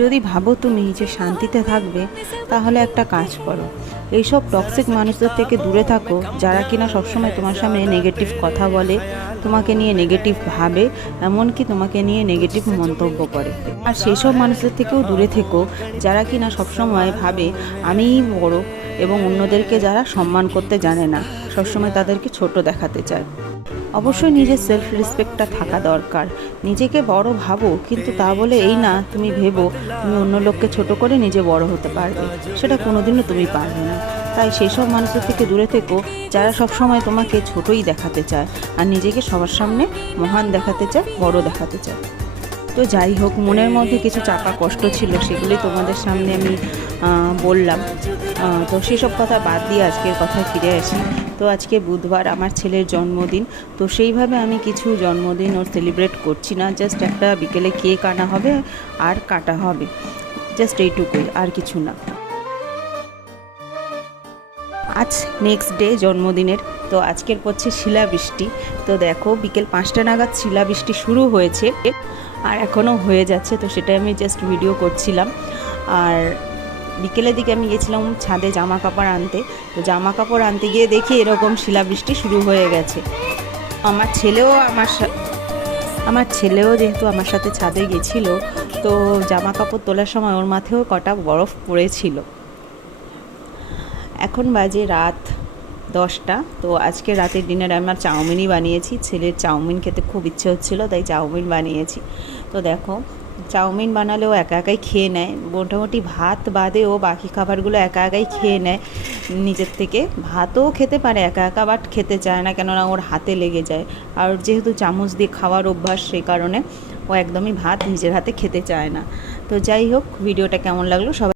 যদি ভাবো তুমি যে শান্তিতে থাকবে, তাহলে একটা কাজ করো, এইসব টক্সিক মানুষদের থেকে দূরে থাকো, যারা কিনা সবসময় তোমার সামনে নেগেটিভ কথা বলে, তোমাকে নিয়ে নেগেটিভ ভাবে, এমনকি তোমাকে নিয়ে নেগেটিভ মন্তব্য করে। আর সেই সব মানুষদের থেকেও দূরে থেকো যারা কিনা সবসময় ভাবে আমিই বড়, এবং অন্যদেরকে যারা সম্মান করতে জানে না, সবসময় তাদেরকে ছোট দেখাতে চায়। অবশ্যই নিজের সেলফ রেসপেক্টটা থাকা দরকার। নিজেকে বড় ভাবো, কিন্তু তা বলে এই না তুমি ভেবো তুমি অন্য লোককে ছোট করে নিজে বড় হতে পারবে, সেটা কোনোদিনও তুমি পারবে না। তাই সেই সব মানুষের থেকে দূরে থেকো যারা সবসময় তোমাকে ছোটই দেখাতে চায় আর নিজেকে সবার সামনে মহান দেখাতে চায়, বড় দেখাতে চায়। তো যাই হোক, মনের মধ্যে কিছু চাপা কষ্ট ছিল, সেগুলোই তোমাদের সামনে আমি বললাম। তো সেসব কথা বাদ দিয়ে আজকের কথায় ফিরে আসি। তো আজকে বুধবার, আমার ছেলের জন্মদিন। তো সেইভাবে আমি কিছু জন্মদিন ওর সেলিব্রেট করছি না, জাস্ট একটা বিকেলে কেক আনা হবে আর কাটা হবে, জাস্ট এইটুকুই, আর কিছু না। আজ নেক্সট ডে জন্মদিনের। তো আজকের পড়ছে শিলাবৃষ্টি। তো দেখো, বিকেল 5টা নাগাদ শিলাবৃষ্টি শুরু হয়েছে আর এখনও হয়ে যাচ্ছে। তো সেটাই আমি জাস্ট ভিডিও করছিলাম। আর বিকেলের দিকে আমি গেছিলাম ছাদে জামা কাপড় আনতে। তো জামা কাপড় আনতে গিয়ে দেখি এরকম শিলাবৃষ্টি শুরু হয়ে গেছে। আমার ছেলেও যেহেতু আমার সাথে ছাদে গেছিল, তো জামা কাপড় তোলার সময় ওর মাথায়ও কটা বরফ পড়েছিল। এখন বাজে রাত 10টা। তো আজকে রাতের ডিনারে আমার চাউমিনই বানিয়েছি। ছেলের চাউমিন খেতে খুব ইচ্ছে হচ্ছিলো, তাই চাউমিন বানিয়েছি। তো দেখো, চাউমিন বানালেও একা একাই খেয়ে নেয়, মোটামুটি ভাত বাদে ও বাকি খাবারগুলো একা একাই খেয়ে নেয় নিজের থেকে। ভাতও খেতে পারে একা একা, বাট খেতে চায় না, কেননা ওর হাতে লেগে যায়। আর যেহেতু চামচ দিয়ে খাওয়ার অভ্যাস, সেই কারণে ও একদমই ভাত নিজের হাতে খেতে চায় না। তো যাই হোক, ভিডিওটা কেমন লাগলো সবাই